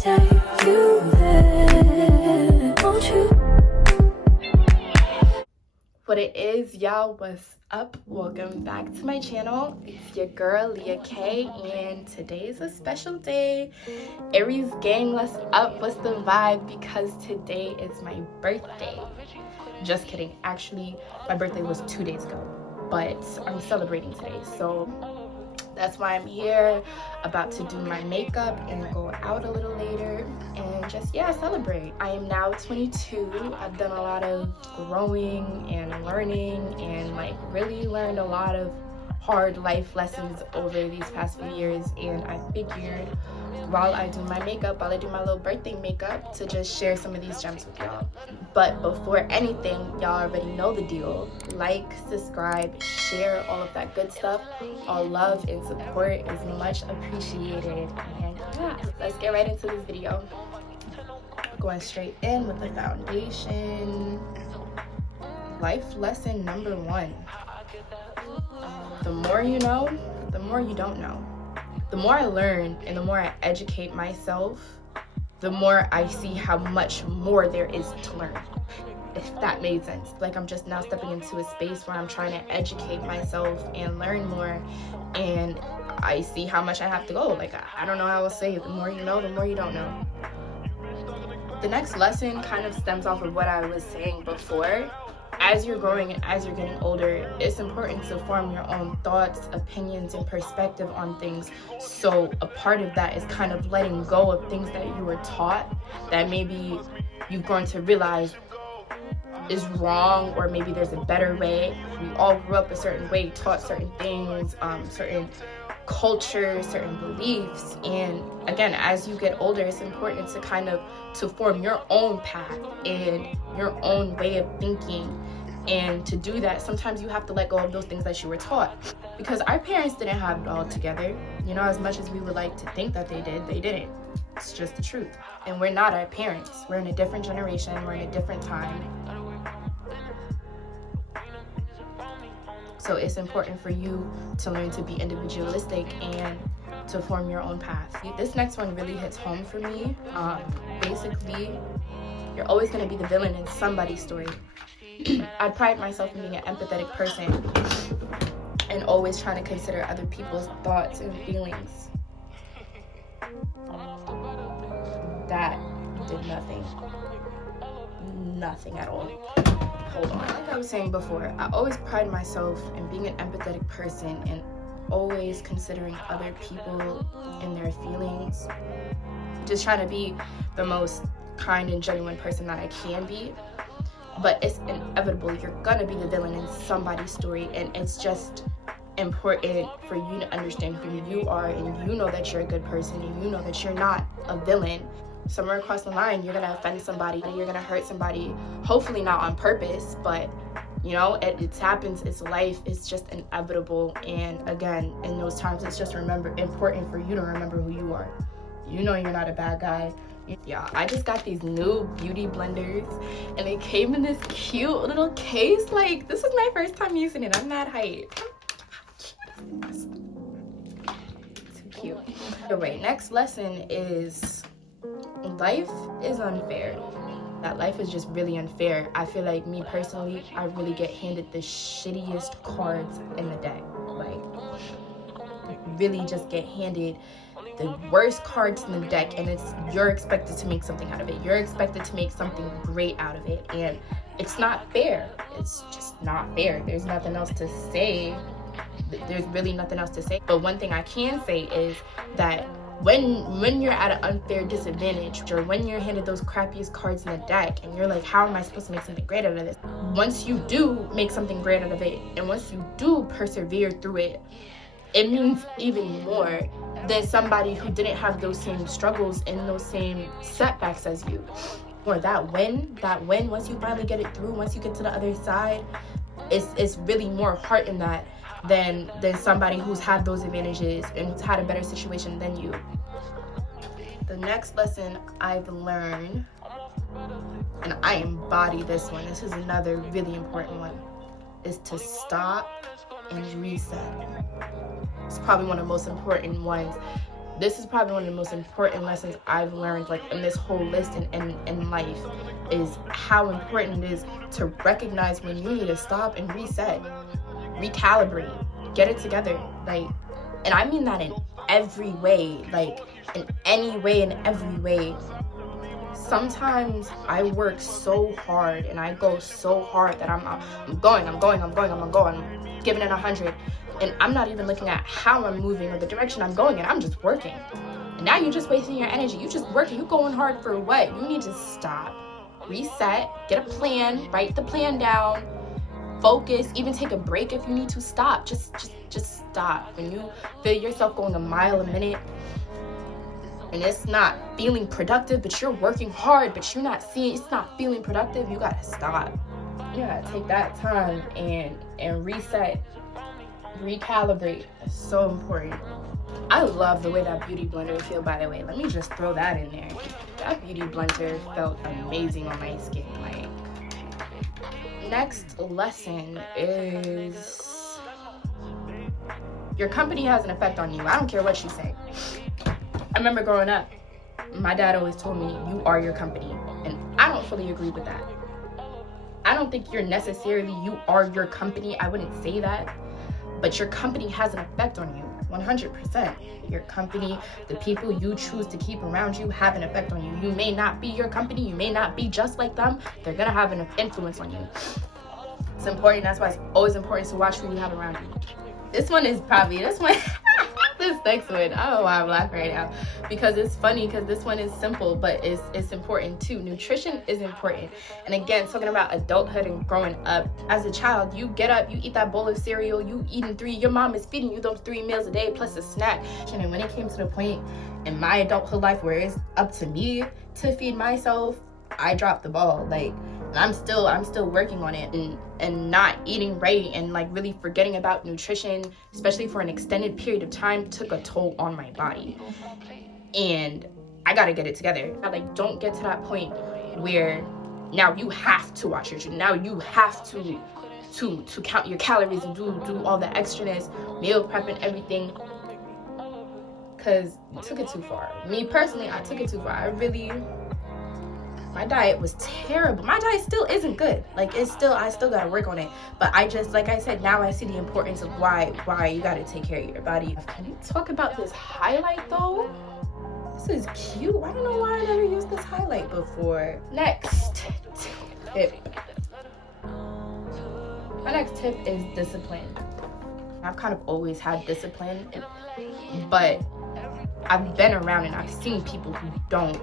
take you there, won't you? What it is, y'all, what's up? Welcome back to my channel. It's your girl Leah K, and today is a special day. Aries gang, what's up? What's the vibe? Because today is my birthday. Just kidding, actually my birthday was 2 days ago, but I'm celebrating today, so that's why I'm here, about to do my makeup and go out a little later and just, yeah, celebrate. I am now 22. I've done a lot of growing and learning and like really learned a lot of hard life lessons over these past few years, and I figured while I do my makeup, while I do my little birthday makeup, to just share some of these gems with y'all. But before anything, y'all already know the deal. Like, subscribe, share, all of that good stuff. All love and support is much appreciated. And yeah, let's get right into this video. Going straight in with the foundation. Life lesson number 1. The more you know, the more you don't know. The more I learn and the more I educate myself, the more I see how much more there is to learn, if that made sense. Like, I'm just now stepping into a space where I'm trying to educate myself and learn more, and I see how much I have to go. Like, I don't know how to say it. The more you know, the more you don't know. The next lesson kind of stems off of what I was saying before. As you're growing and as you're getting older, it's important to form your own thoughts, opinions, and perspective on things. So a part of that is kind of letting go of things that you were taught that maybe you've grown to realize is wrong, or maybe there's a better way. We all grew up a certain way, taught certain things, certain culture, certain beliefs, and again, as you get older, it's important to kind of to form your own path and your own way of thinking. And to do that, sometimes you have to let go of those things that you were taught, because our parents didn't have it all together. You know, as much as we would like to think that they did, they didn't. It's just the truth. And we're not our parents. We're in a different generation, we're in a different time. So it's important for you to learn to be individualistic and to form your own path. This next one really hits home for me. Basically, you're always going to be the villain in somebody's story. I pride myself in being an empathetic person and always trying to consider other people's thoughts and feelings. That did nothing at all. Hold on. Like I was saying before, I always pride myself in being an empathetic person and always considering other people and their feelings. Just trying to be the most kind and genuine person that I can be. But it's inevitable. You're gonna be the villain in somebody's story, and it's just important for you to understand who you are, and you know that you're a good person, and you know that you're not a villain. Somewhere across the line, you're gonna offend somebody, you're gonna hurt somebody, hopefully not on purpose, but you know, it happens, it's life, it's just inevitable. And again, in those times, it's just important for you to remember who you are. You know you're not a bad guy. Yeah, I just got these new beauty blenders, and they came in this cute little case. Like, this is my first time using it. I'm that hype. Too cute. Alright, next lesson is life is unfair. That life is just really unfair. I feel like, me personally, I really get handed the shittiest cards in the deck. Like, really just get handed the worst cards in the deck, and you're expected to make something out of it. You're expected to make something great out of it, and it's not fair. It's just not fair. There's nothing else to say. There's really nothing else to say. But one thing I can say is that when you're at an unfair disadvantage, or when you're handed those crappiest cards in the deck and you're like, how am I supposed to make something great out of this? Once you do make something great out of it, and once you do persevere through it, it means even more than somebody who didn't have those same struggles and those same setbacks as you. Or that win, once you finally get it through, once you get to the other side, it's really more heart in that than somebody who's had those advantages and who's had a better situation than you. The next lesson I've learned, and I embody this one, this is another really important one, is to stop and reset. It's probably one of the most important ones this is probably one of the most important lessons I've learned, like in this whole list in life, is how important it is to recognize when you need to stop and reset, recalibrate, get it together. Like, and I mean that in every way, like in any way, in every way. Sometimes I work so hard and I go so hard that I'm going, I'm giving it 100, and I'm not even looking at how I'm moving or the direction I'm going in. I'm just working. And now you're just wasting your energy. You just working. You going hard for what? You need to stop, reset, get a plan, write the plan down, focus, even take a break if you need to. Stop. Just stop. When you feel yourself going a mile a minute and it's not feeling productive, but you're working hard, but you're not seeing it's not feeling productive, you gotta stop. You gotta take that time and reset, recalibrate. It's so important. I love the way that beauty blender feel, by the way. Let me just throw that in there. That beauty blender felt amazing on my skin. Like, next lesson is your company has an effect on you. I don't care what you say. I remember growing up, my dad always told me, you are your company. And I don't fully agree with that. I don't think you're necessarily, you are your company. I wouldn't say that. But your company has an effect on you, 100%. Your company, the people you choose to keep around you have an effect on you. You may not be your company. You may not be just like them. They're going to have an influence on you. It's important. That's why it's always important to watch who you have around you. This one, this next one, I don't know why I'm laughing right now, because it's funny, because this one is simple, but it's important too. Nutrition is important. And again, talking about adulthood and growing up, as a child, you get up, you eat that bowl of cereal, you eating your mom is feeding you those 3 meals a day plus a snack. And when it came to the point in my adulthood life where it's up to me to feed myself, I dropped the ball. Like, I'm still working on it, and not eating right and like really forgetting about nutrition, especially for an extended period of time, took a toll on my body. And I gotta get it together. I don't get to that point where now you have to watch your nutrition. Now you have to count your calories and do all the extraness, meal prep and everything, because you took it too far. Me personally, I took it too far. My diet was terrible. My diet still isn't good. Like, I still gotta work on it. But I just, like I said, now I see the importance of why you gotta take care of your body. Can you talk about this highlight though? This is cute. I don't know why I never used this highlight before. Next tip. My next tip is discipline. I've kind of always had discipline, but I've been around and I've seen people who don't,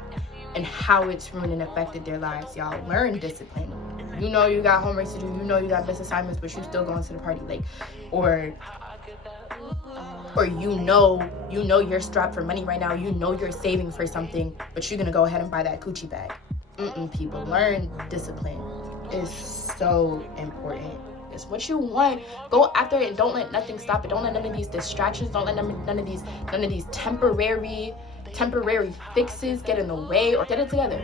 and how it's ruined and affected their lives. Y'all, learn discipline. You know you got homework to do, you know you got business assignments, but you still going to the party. Like, or you know you're strapped for money right now, you know you're saving for something, but you're gonna go ahead and buy that Gucci bag. People, learn discipline. It's so important. It's what you want. Go after it and don't let nothing stop it. Don't let none of these distractions, don't let none of these temporary fixes get in the way, or get it together.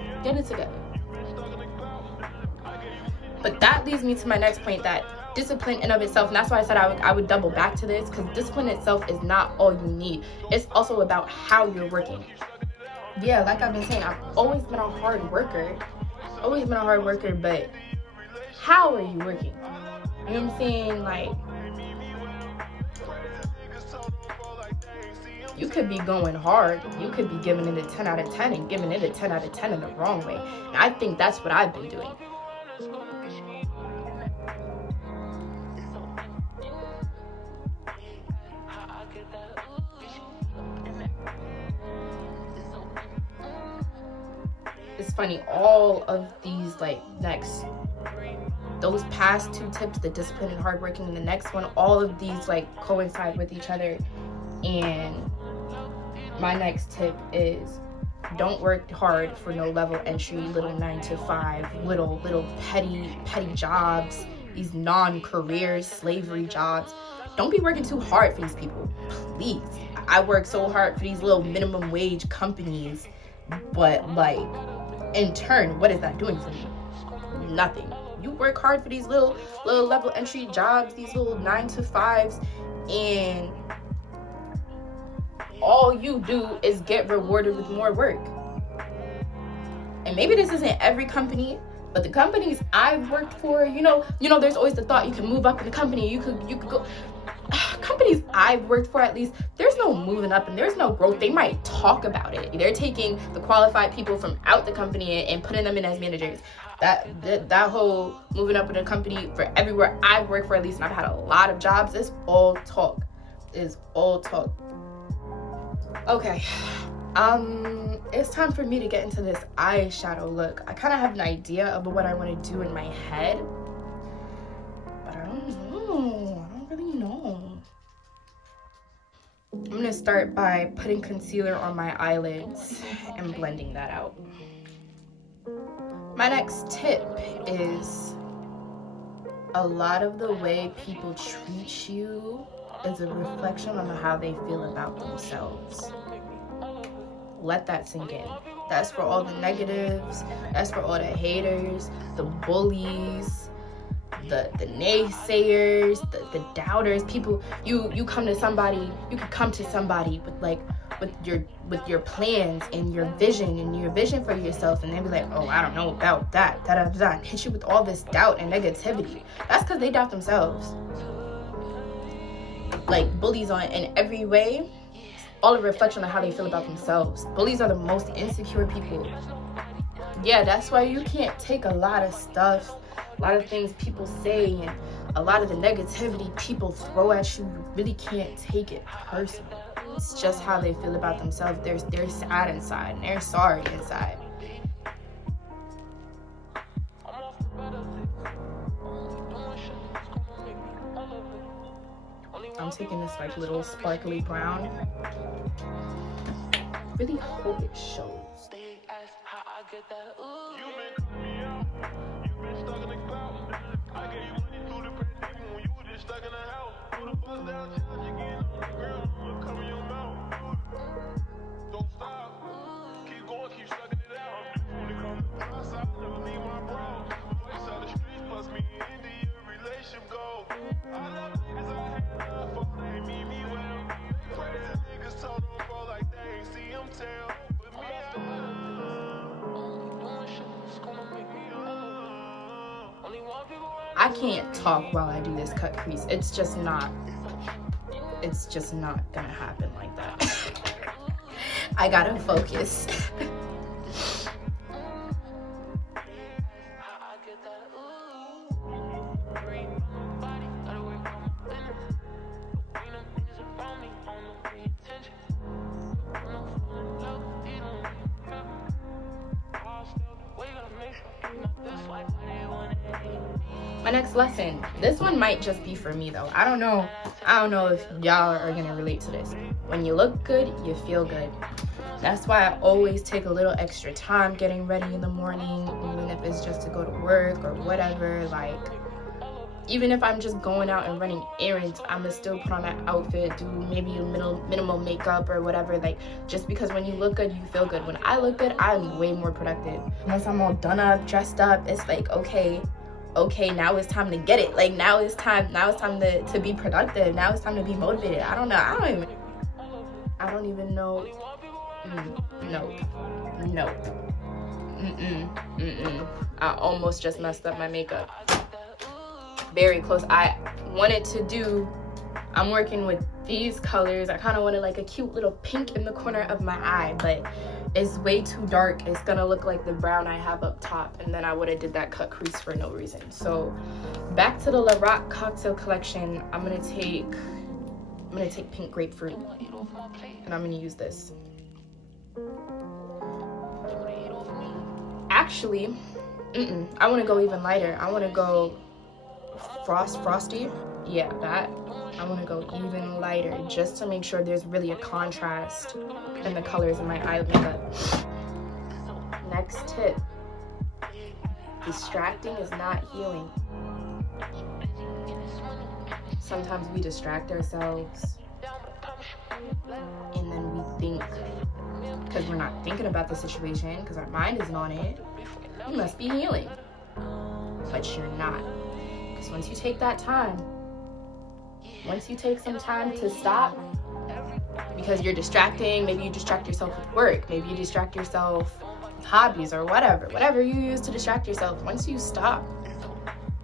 But that leads me to my next point, that discipline in of itself, and that's why I said I would double back to this, because discipline itself is not all you need. It's also about how you're working. Yeah, like I've been saying, I've always been a hard worker, but how are you working? You know what I'm saying? Like, you could be going hard, you could be giving it a 10 out of 10 and giving it a 10 out of 10 in the wrong way. And I think that's what I've been doing. It's funny, all of these, like, those past 2 tips, the discipline and hardworking, and the next one, all of these like coincide with each other. And my next tip is, don't work hard for no level entry, little 9 to 5, little petty jobs, these non-career slavery jobs. Don't be working too hard for these people, please. I work so hard for these little minimum wage companies, but like, in turn, what is that doing for me? Nothing. You work hard for these little level entry jobs, these little 9 to 5s, and all you do is get rewarded with more work. And maybe this isn't every company, but the companies I've worked for, you know, there's always the thought you can move up in the company, you could go. Companies I've worked for, at least, there's no moving up and there's no growth. They might talk about it. They're taking the qualified people from out the company and putting them in as managers. That whole moving up in a company, for everywhere I've worked for, at least, and I've had a lot of jobs, it's all talk. It's all talk. Okay. It's time for me to get into this eyeshadow look. I kind of have an idea of what I want to do in my head, but I don't know. I don't really know. I'm gonna start by putting concealer on my eyelids and blending that out. My next tip is, a lot of the way people treat you is a reflection on how they feel about themselves. Let that sink in. That's for all the negatives. That's for all the haters, the bullies, the naysayers, the doubters. People, you come to somebody, you could come to somebody with your plans and your vision for yourself, and they'll be like, oh, I don't know about that, and hit you with all this doubt and negativity. That's because they doubt themselves. Like, bullies in every way, all a reflection of how they feel about themselves. Bullies are the most insecure people. Yeah, that's why you can't take a lot of stuff, a lot of things people say, and a lot of the negativity people throw at you. You really can't take it personal. It's just how they feel about themselves. They're sad inside, and they're sorry inside. I'm taking this like little sparkly brown. Really hope it shows. I can't talk while I do this cut crease. It's just not gonna happen like that. I gotta focus. My next lesson, this one might just be for me though. I don't know if y'all are gonna relate to this. When you look good, you feel good. That's why I always take a little extra time getting ready in the morning, even if it's just to go to work or whatever. Like, even if I'm just going out and running errands, I'm gonna still put on that outfit, do maybe a minimal makeup or whatever. Like, just because when you look good, you feel good. When I look good, I'm way more productive. Once I'm all done up, dressed up, it's like, okay, now it's time to get it. Like, now it's time to be productive. Now it's time to be motivated. I don't even know. Nope. I almost just messed up my makeup. Very close. I'm working with these colors. I kind of wanted like a cute little pink in the corner of my eye, but it's way too dark. It's gonna look like the brown I have up top, and then I would have did that cut crease for no reason. So back to the La Rock cocktail collection. I'm gonna take pink grapefruit, and I'm gonna use this. Actually, I want to go even lighter. I want to go frosty. Yeah, that. I want to go even lighter just to make sure there's really a contrast in the colors in my eye makeup. Next tip. Distracting is not healing. Sometimes we distract ourselves and then we think, because we're not thinking about the situation, because our mind isn't on it, you must be healing. But you're not. Because once you take that time, once you take some time to stop because you're distracting. Maybe you distract yourself with work. Maybe you distract yourself with hobbies or whatever you use to distract yourself. Once you stop,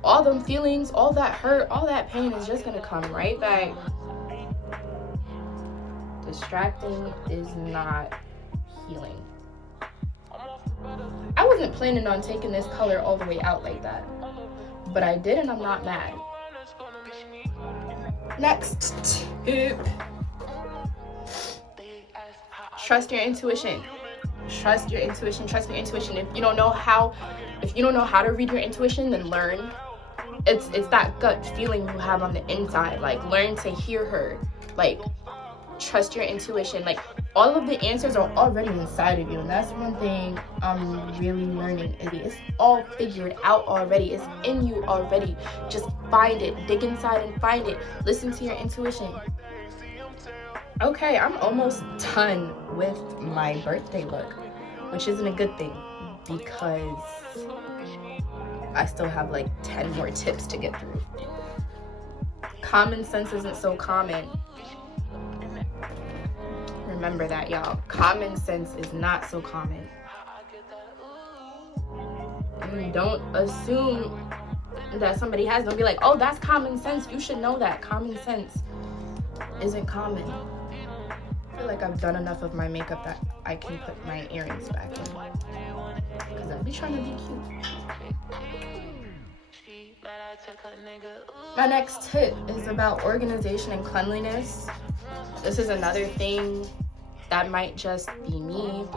all them feelings, all that hurt, all that pain is just gonna come right back. Distracting is not healing. I wasn't planning on taking this color all the way out like that, but I did, and I'm not mad. Next tip. Trust your intuition. Trust your intuition. Trust your intuition. If you don't know how to read your intuition, then learn. It's that gut feeling you have on the inside. Like, learn to hear her. Like, trust your intuition. Like, all of the answers are already inside of you, and that's one thing I'm really learning. It's all figured out already. It's in you already. Just find it. Dig inside and find it. Listen to your intuition. Okay, I'm almost done with my birthday look, which isn't a good thing because I still have like 10 more tips to get through. Common sense isn't so common. Remember that, y'all. Common sense is not so common. Don't assume that somebody has. Don't be like, oh, that's common sense. You should know that. Common sense isn't common. I feel like I've done enough of my makeup that I can put my earrings back in. Because I'll be trying to be cute. My next tip is about organization and cleanliness. This is another thing that might just be me.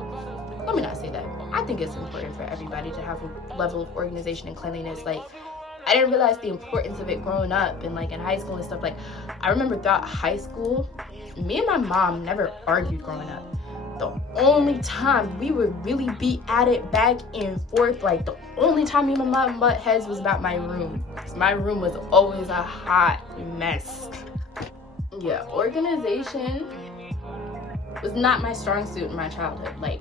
Let me not say that. I think it's important for everybody to have a level of organization and cleanliness. Like, I didn't realize the importance of it growing up and like in high school and stuff. Like, I remember throughout high school, me and my mom never argued growing up. The only time we would really be at it back and forth, like the only time me and my mom butt heads was about my room. My room was always a hot mess. Yeah, organization was not my strong suit in my childhood. Like,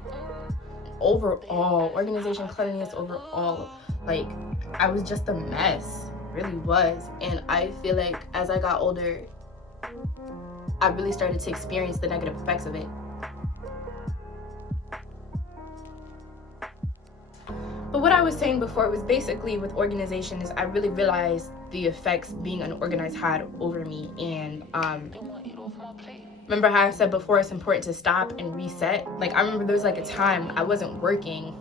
overall, organization, cleanliness overall, like, I was just a mess, really was. And I feel like as I got older, I really started to experience the negative effects of it. But what I was saying before was basically with organization is I really realized the effects being unorganized had over me. And remember how I said before it's important to stop and reset? Like, I remember there was like a time I wasn't working,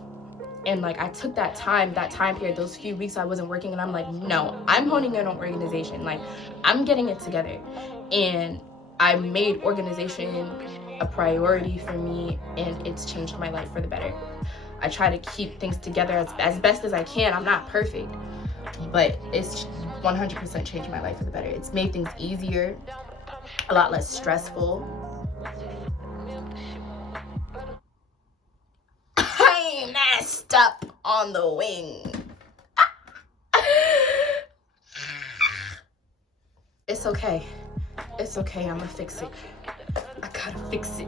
and like I took that time period, those few weeks I wasn't working, and I'm like, no, I'm honing in on organization. Like, I'm getting it together. And I made organization a priority for me, and it's changed my life for the better. I try to keep things together as best as I can. I'm not perfect, but it's 100% changed my life for the better. It's made things easier, a lot less stressful. I messed up on the wing. It's okay. It's okay. I'm gonna fix it. I gotta fix it.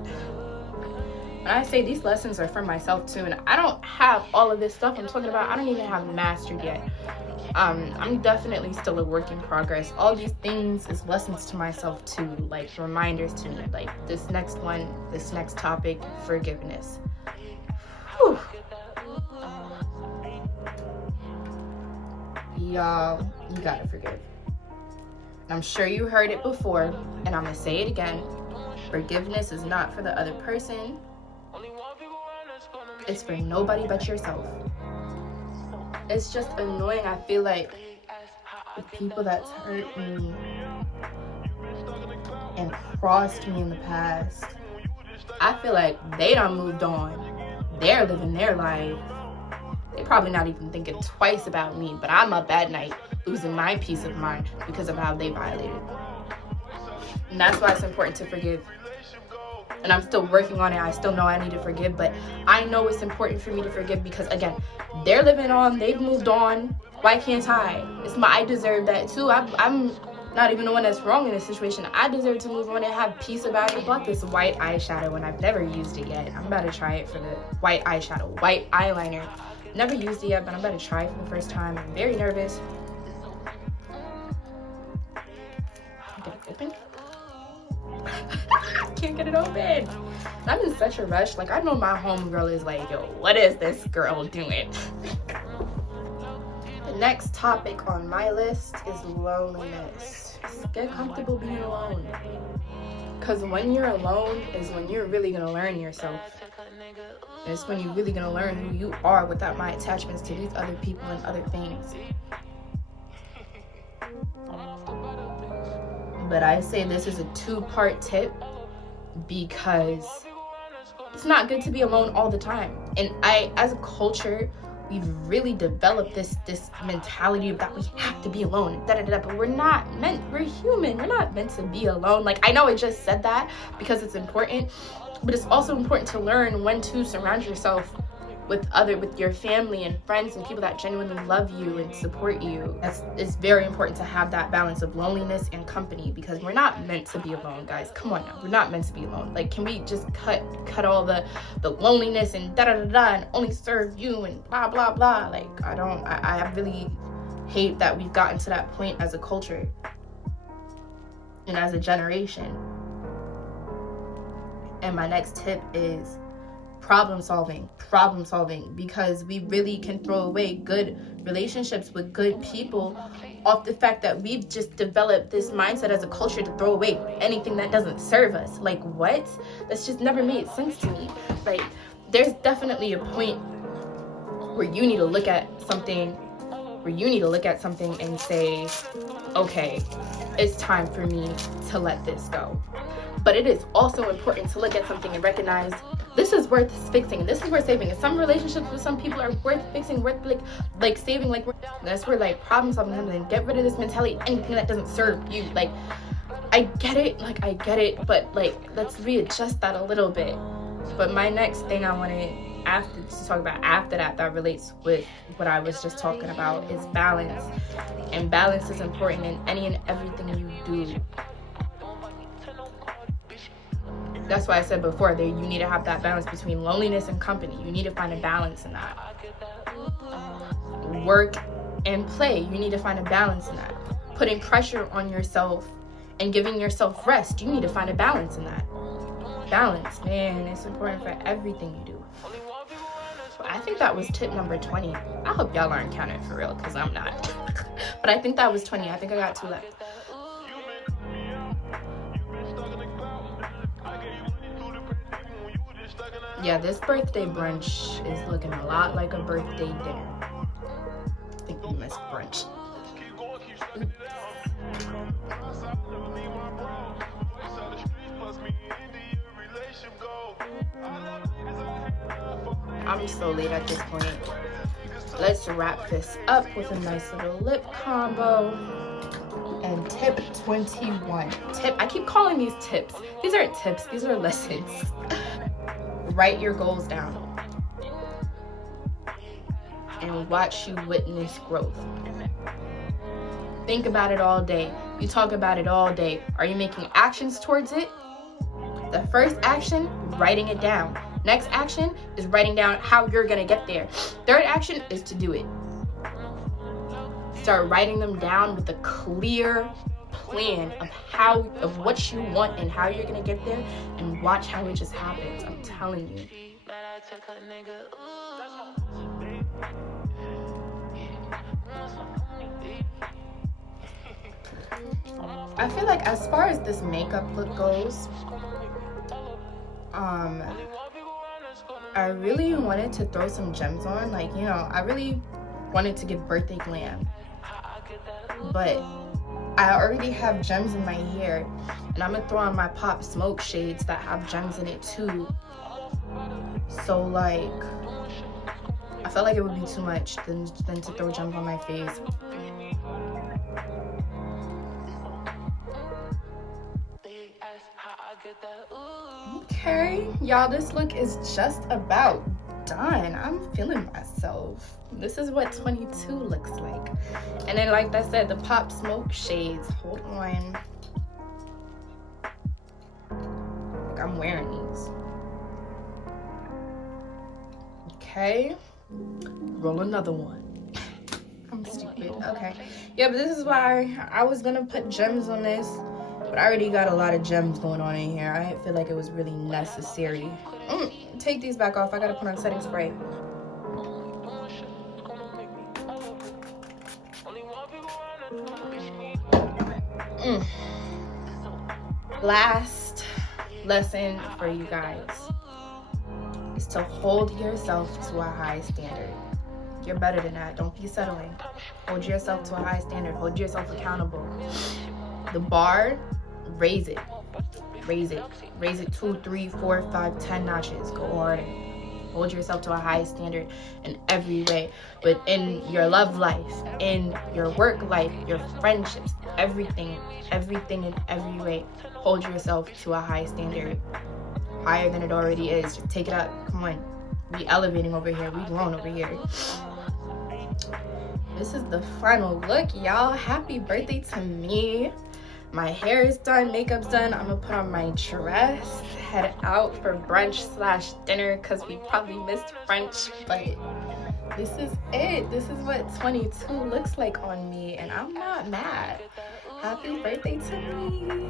When I say these lessons are for myself too, and I don't have all of this stuff I'm talking about, I don't even have mastered yet. I'm definitely still a work in progress. All these things is lessons to myself too, like reminders to me. Like this next topic, forgiveness. Whew. Y'all, you gotta forgive. I'm sure you heard it before, and I'm gonna say it again. Forgiveness is not for the other person. It's for nobody but yourself. It's just annoying. I feel like the people that's hurt me and crossed me in the past, I feel like they done moved on. They're living their life. They're probably not even thinking twice about me, but I'm up at night losing my peace of mind because of how they violated. And that's why it's important to forgive. And I'm still working on it. I still know I need to forgive, but I know it's important for me to forgive because, again, they're living on, they've moved on. Why can't I? I deserve that too. I'm not even the one that's wrong in this situation. I deserve to move on and have peace about it. I bought this white eyeshadow and I've never used it yet. I'm about to try it for the white eyeshadow, white eyeliner. Never used it yet, but I'm about to try it for the first time. I'm very nervous. Get it open. Can't get it open. I'm in such a rush. Like, I know my homegirl is like, yo, what is this girl doing? The next topic on my list is loneliness. Just get comfortable being alone. Because when you're alone is when you're really going to learn yourself. It's when you're really going to learn who you are without my attachments to these other people and other things. But I say this is a 2-part tip because it's not good to be alone all the time. And as a culture, we've really developed this mentality that we have to be alone, but we're human. We're not meant to be alone. Like, I know I just said that because it's important, but it's also important to learn when to surround yourself with your family and friends and people that genuinely love you and support you. It's very important to have that balance of loneliness and company, because we're not meant to be alone, guys. Come on now, we're not meant to be alone. Like, can we just cut all the loneliness and and only serve you and blah blah blah? Like, I really hate that we've gotten to that point as a culture and as a generation. And my next tip is problem solving, because we really can throw away good relationships with good people off the fact that we've just developed this mindset as a culture to throw away anything that doesn't serve us. Like, what? That's just never made sense to me. Like, there's definitely a point where you need to look at something and say, okay, it's time for me to let this go. But it is also important to look at something and recognize this is worth fixing. This is worth saving. And some relationships with some people are worth fixing, worth like saving. Like, that's where like problem solving comes in. Get rid of this mentality. Anything that doesn't serve you. Like, I get it. But like, let's readjust that a little bit. But my next thing I wanted to talk about after that relates with what I was just talking about is balance. And balance is important in any and everything you do. That's why I said before that you need to have that balance between loneliness and company. You need to find a balance in that. Work and play, you need to find a balance in that. Putting pressure on yourself and giving yourself rest, you need to find a balance in that. Balance, man, it's important for everything you do. I think that was tip number 20. I hope y'all aren't counting for real, because I'm not. But I think that was 20. I think I got 2 left. Yeah, this birthday brunch is looking a lot like a birthday dinner. I think we missed brunch. Oops. I'm so late at this point. Let's wrap this up with a nice little lip combo. And tip 21. I keep calling these tips. These aren't tips, these are lessons. Write your goals down and watch you witness growth. Think about it all day. You talk about it all day. Are you making actions towards it? The first action, writing it down. Next action is writing down how you're gonna get there. Third action is to do it. Start writing them down with a clear plan of what you want and how you're gonna get there, and watch how it just happens. I'm telling you. I feel like as far as this makeup look goes, I really wanted to throw some gems on. Like, you know, I really wanted to give birthday glam, but I already have gems in my hair, and I'm gonna throw on my pop smoke shades that have gems in it too. So like, I felt like it would be too much than to throw gems on my face. Okay, y'all, this look is just about done. I'm feeling myself. This is what 22 looks like. And then, like I said, the pop smoke shades. Hold on. Like, I'm wearing these. Okay. Roll another one. I'm stupid. Okay. Yeah, but this is why I was gonna put gems on this. But I already got a lot of gems going on in here. I didn't feel like it was really necessary. Take these back off. I gotta put on setting spray. Last lesson for you guys is to hold yourself to a high standard. You're better than that. Don't be settling. Hold yourself to a high standard. Hold yourself accountable. The bar, raise it. Raise it. Raise it 2, 3, 4, 5, 10 notches. Go harder. Hold yourself to a high standard in every way. But in your love life, in your work life, your friendships, everything in every way. Hold yourself to a high standard. Higher than it already is. Just take it up. Come on. We elevating over here. We growing over here. This is the final look, y'all. Happy birthday to me. My hair is done, makeup's done. I'm gonna put on my dress, head out for brunch/dinner because we probably missed brunch, but this is it. This is what 22 looks like on me, and I'm not mad. Happy birthday to me.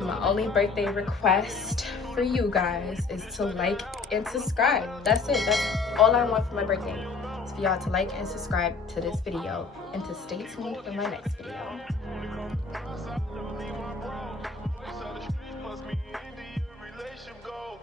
My only birthday request for you guys is to like and subscribe. That's it. That's all I want for my birthday. Is for y'all to like and subscribe to this video and to stay tuned for my next video. Plus me into your relationship goal.